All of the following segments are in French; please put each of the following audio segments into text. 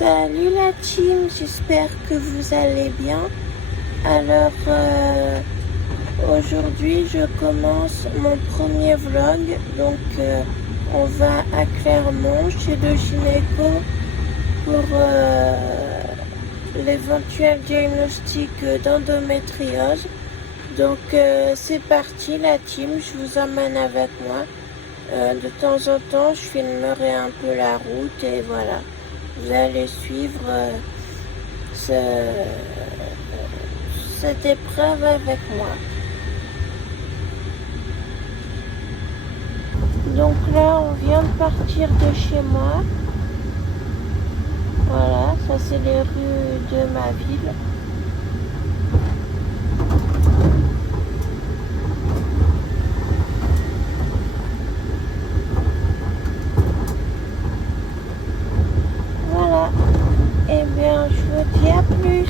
Salut la team, j'espère que vous allez bien. Alors aujourd'hui je commence mon premier vlog. Donc on va à Clermont chez le gynéco pour l'éventuel diagnostic d'endométriose. Donc c'est parti la team, je vous emmène avec moi. De temps en temps je filmerai un peu la route et voilà. Vous allez suivre cette épreuve avec moi. Donc là, on vient de partir de chez moi. Voilà, ça c'est les rues de ma ville. Voilà. Eh bien, je vous dis à plus.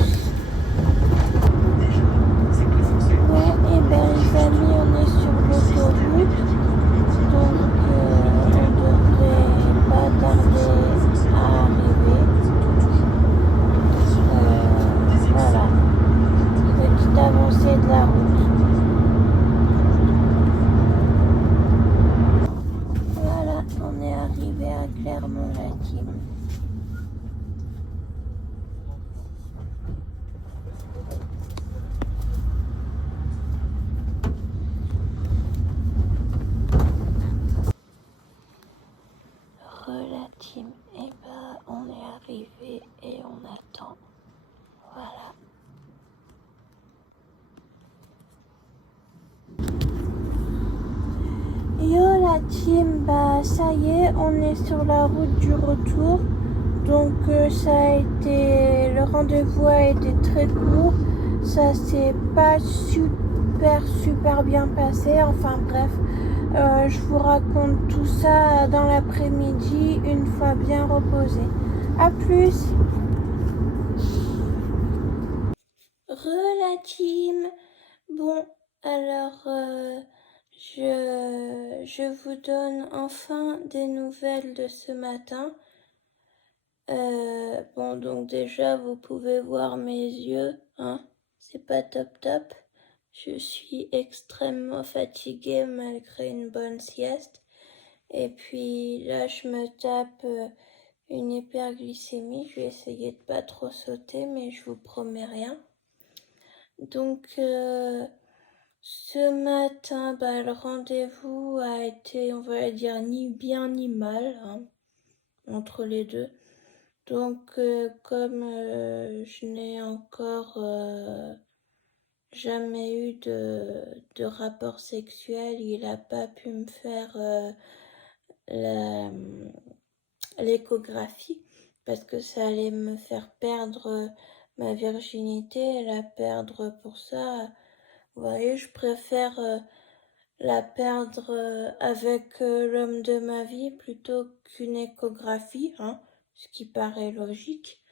Bon, eh bien les amis, on est sur l'autoroute. Donc, on devrait pas tarder à arriver. Voilà. Petite avancée de la route. Voilà, on est arrivé à Clermont la team. La team, et ben on est arrivé et on attend. Voilà. Yo la team, bah ça y est, on est sur la route du retour. Donc ça a été, le rendez-vous a été très court. Ça s'est pas super bien passé. Enfin bref, je vous raconte tout ça dans l'après-midi une fois bien reposé. A plus. La team. Bon, alors je vous donne enfin des nouvelles de ce matin. Bon, donc déjà, vous pouvez voir mes yeux, hein, c'est pas top. Je suis extrêmement fatiguée malgré une bonne sieste. Et puis là, je me tape une hyperglycémie. Je vais essayer de pas trop sauter, mais je vous promets rien. Donc, ce matin, bah, le rendez-vous a été, on va dire, ni bien ni mal, hein, entre les deux. Donc, comme je n'ai encore jamais eu de rapport sexuel, il n'a pas pu me faire l'échographie parce que ça allait me faire perdre ma virginité et la perdre pour ça. Vous voyez, je préfère la perdre avec l'homme de ma vie plutôt qu'une échographie, hein, ce qui paraît logique.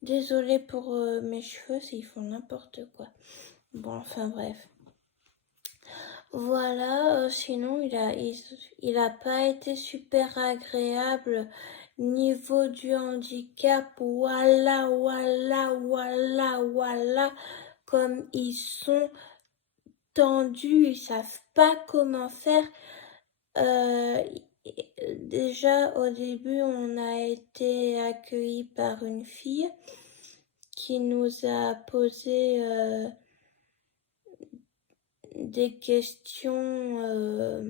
Désolée pour mes cheveux s'ils font n'importe quoi. Bon, enfin bref. Voilà, sinon il a pas été super agréable niveau du handicap. Voilà, comme ils sont tendus, ils savent pas comment faire. Déjà au début on a été accueillis par une fille qui nous a posé des questions,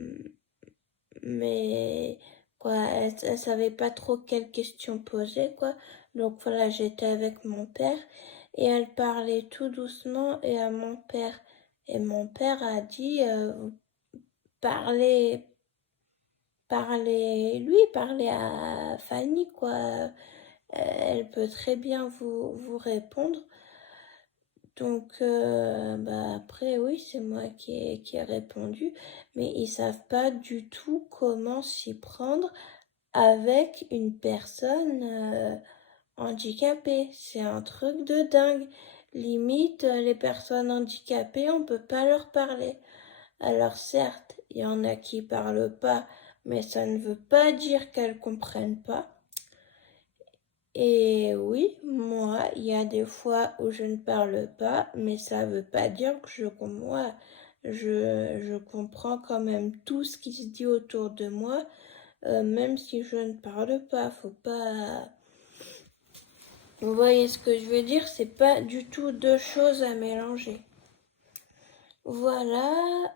mais quoi, elle savait pas trop quelles questions poser, quoi. Donc voilà, j'étais avec mon père et elle parlait tout doucement et à mon père. Et mon père a dit parlez à Fanny, quoi. Elle peut très bien vous répondre. Donc, bah après, oui, c'est moi qui ai répondu, mais ils savent pas du tout comment s'y prendre avec une personne handicapée. C'est un truc de dingue. Limite, les personnes handicapées, on peut pas leur parler. Alors certes, il y en a qui parlent pas, mais ça ne veut pas dire qu'elles comprennent pas. Et oui, moi, il y a des fois où je ne parle pas, mais ça veut pas dire que je comprends quand même tout ce qui se dit autour de moi, même si je ne parle pas. Faut pas. Vous voyez ce que je veux dire? C'est pas du tout deux choses à mélanger. Voilà.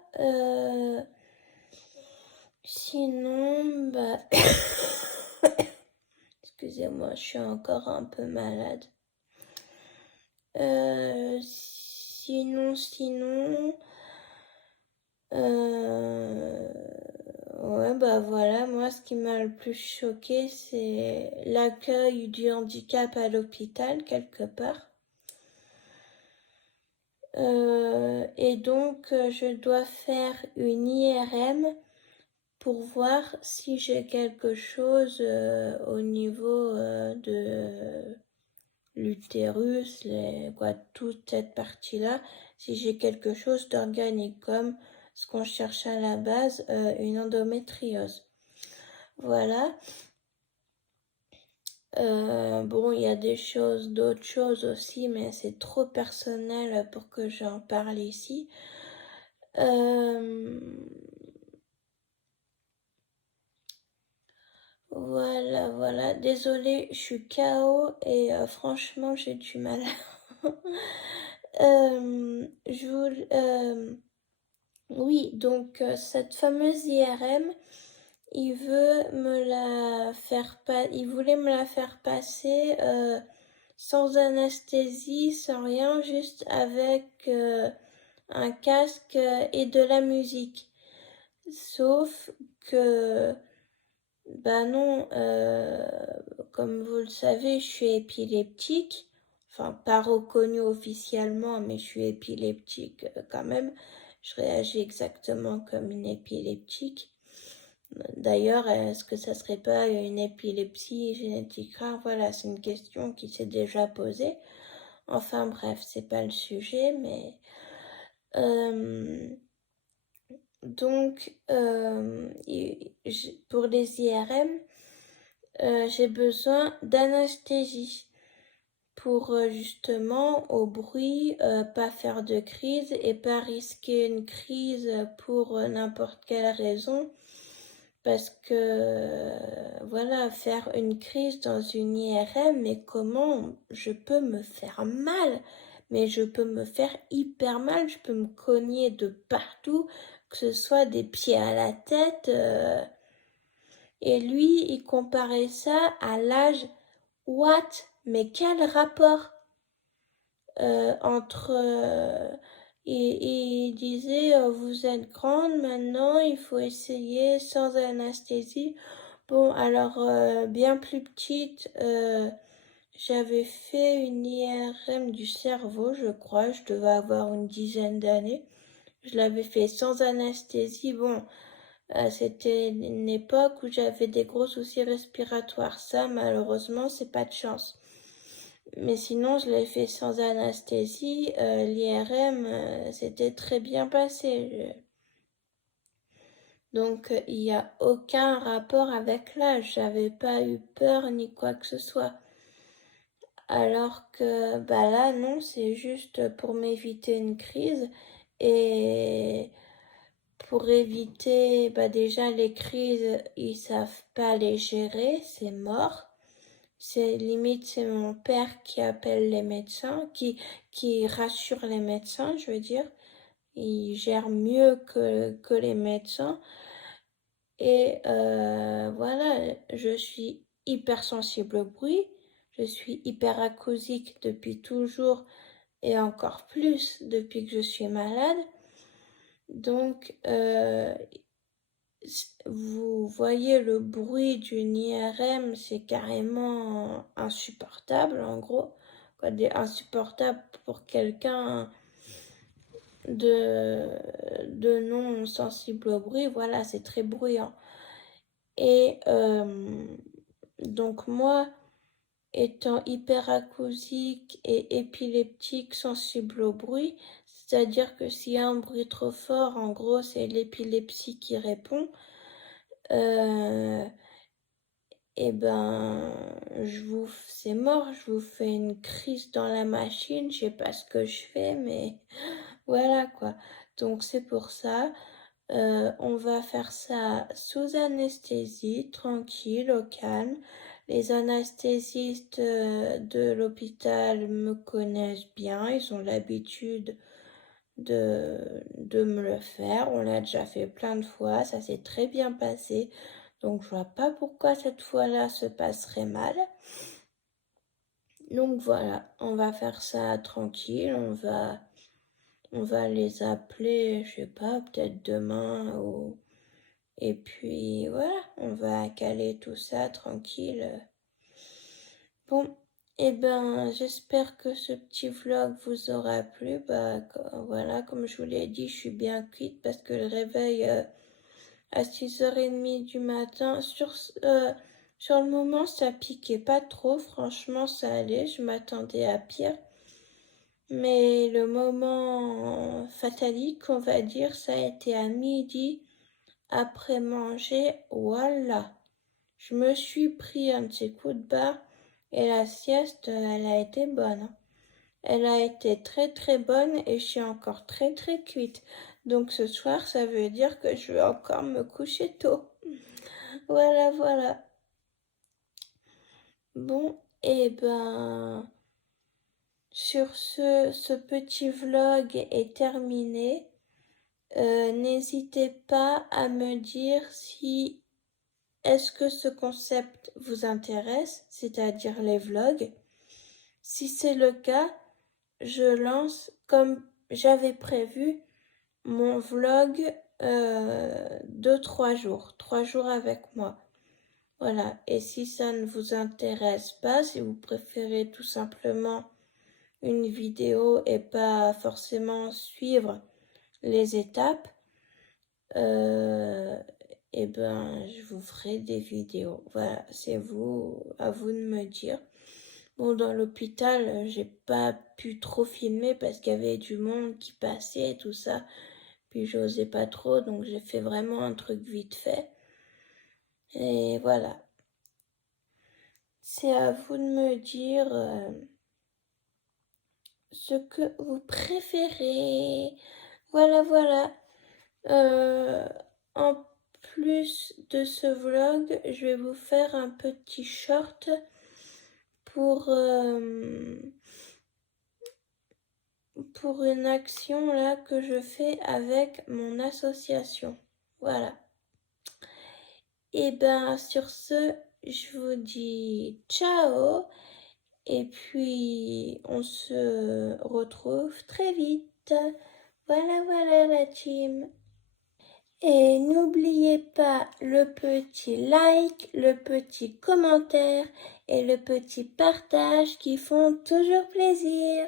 Sinon, bah. Excusez-moi, je suis encore un peu malade. Sinon, ouais, bah voilà, moi ce qui m'a le plus choqué, c'est l'accueil du handicap à l'hôpital, quelque part. Et donc, je dois faire une IRM pour voir si j'ai quelque chose au niveau de l'utérus, toute cette partie-là, si j'ai quelque chose d'organique, comme ce qu'on cherche à la base, une endométriose. Voilà. Bon, il y a d'autres choses aussi, mais c'est trop personnel pour que j'en parle ici. Voilà. Désolée, je suis KO et franchement, j'ai du mal. Oui, donc cette fameuse IRM, il voulait me la faire passer sans anesthésie, sans rien, juste avec un casque et de la musique. Sauf que, bah non, comme vous le savez, je suis épileptique. Enfin, pas reconnue officiellement, mais je suis épileptique quand même. Je réagis exactement comme une épileptique. D'ailleurs, est-ce que ça serait pas une épilepsie génétique rare? Voilà, c'est une question qui s'est déjà posée. Enfin bref, c'est pas le sujet, mais donc pour les IRM, j'ai besoin d'anesthésie pour justement au bruit, pas faire de crise et pas risquer une crise pour n'importe quelle raison. Parce que voilà, faire une crise dans une IRM, mais comment je peux me faire mal? Mais je peux me faire hyper mal, je peux me cogner de partout, que ce soit des pieds à la tête. Et lui, il comparait ça à l'âge. What? Mais quel rapport entre... il disait, vous êtes grande maintenant, il faut essayer sans anesthésie. Bon, alors, bien plus petite, j'avais fait une IRM du cerveau, je crois, je devais avoir une dizaine d'années. Je l'avais fait sans anesthésie. Bon, c'était une époque où j'avais des gros soucis respiratoires. Ça, malheureusement, c'est pas de chance. Mais sinon, je l'ai fait sans anesthésie. L'IRM, c'était très bien passé. Donc, il n'y a aucun rapport avec l'âge. J'avais pas eu peur ni quoi que ce soit. Alors que, bah là, non, c'est juste pour m'éviter une crise. Et pour éviter, bah déjà, les crises, ils savent pas les gérer, c'est mort. C'est limite, c'est mon père qui appelle les médecins, qui rassure les médecins, je veux dire. Il gère mieux que les médecins. Et voilà, je suis hypersensible au bruit. Je suis hyperacousique depuis toujours et encore plus depuis que je suis malade. Donc, vous voyez le bruit d'une IRM, c'est carrément insupportable en gros. Insupportable pour quelqu'un de non sensible au bruit. Voilà, c'est très bruyant. Et donc moi, étant hyperacousique et épileptique sensible au bruit, c'est-à-dire que s'il y a un bruit trop fort, en gros, c'est l'épilepsie qui répond. Et ben, je vous c'est mort, je vous fais une crise dans la machine, je sais pas ce que je fais, mais voilà quoi. Donc c'est pour ça, on va faire ça sous anesthésie, tranquille, au calme. Les anesthésistes de l'hôpital me connaissent bien, ils ont l'habitude de me le faire. On l'a déjà fait plein de fois, ça s'est très bien passé. Donc je vois pas pourquoi cette fois-là se passerait mal. Donc voilà, on va faire ça tranquille, on va les appeler, je sais pas, peut-être demain ou et puis voilà, on va caler tout ça tranquille. Bon, et ben j'espère que ce petit vlog vous aura plu. Bah voilà, comme je vous l'ai dit, je suis bien cuite parce que le réveil à 6h30 du matin, sur le moment ça piquait pas trop, franchement ça allait, je m'attendais à pire. Mais le moment fatalique, on va dire, ça a été à midi, après manger, voilà. Je me suis pris un petit coup de barre et la sieste, elle a été bonne. Elle a été très très bonne et je suis encore très très cuite. Donc ce soir, ça veut dire que je vais encore me coucher tôt. Voilà, voilà. Bon, et ben, sur ce petit vlog est terminé. N'hésitez pas à me dire si est-ce que ce concept vous intéresse, c'est-à-dire les vlogs. Si c'est le cas, je lance comme j'avais prévu mon vlog de 3 jours, 3 jours avec moi. Voilà, et si ça ne vous intéresse pas, si vous préférez tout simplement une vidéo et pas forcément suivre les étapes, et ben je vous ferai des vidéos. Voilà, c'est à vous de me dire. Bon, dans l'hôpital, j'ai pas pu trop filmer parce qu'il y avait du monde qui passait et tout ça. Puis j'osais pas trop, donc j'ai fait vraiment un truc vite fait. Et voilà. C'est à vous de me dire ce que vous préférez. Voilà, voilà. En plus de ce vlog, je vais vous faire un petit short pour une action là que je fais avec mon association. Voilà. Et ben sur ce, je vous dis ciao et puis on se retrouve très vite. Voilà, voilà la team. Et n'oubliez pas le petit like, le petit commentaire et le petit partage qui font toujours plaisir.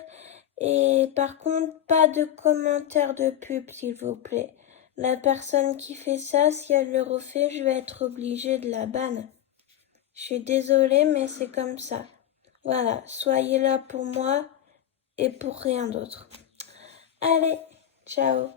Et par contre, pas de commentaires de pub, s'il vous plaît. La personne qui fait ça, si elle le refait, je vais être obligée de la banne. Je suis désolée, mais c'est comme ça. Voilà, soyez là pour moi et pour rien d'autre. Allez, ciao.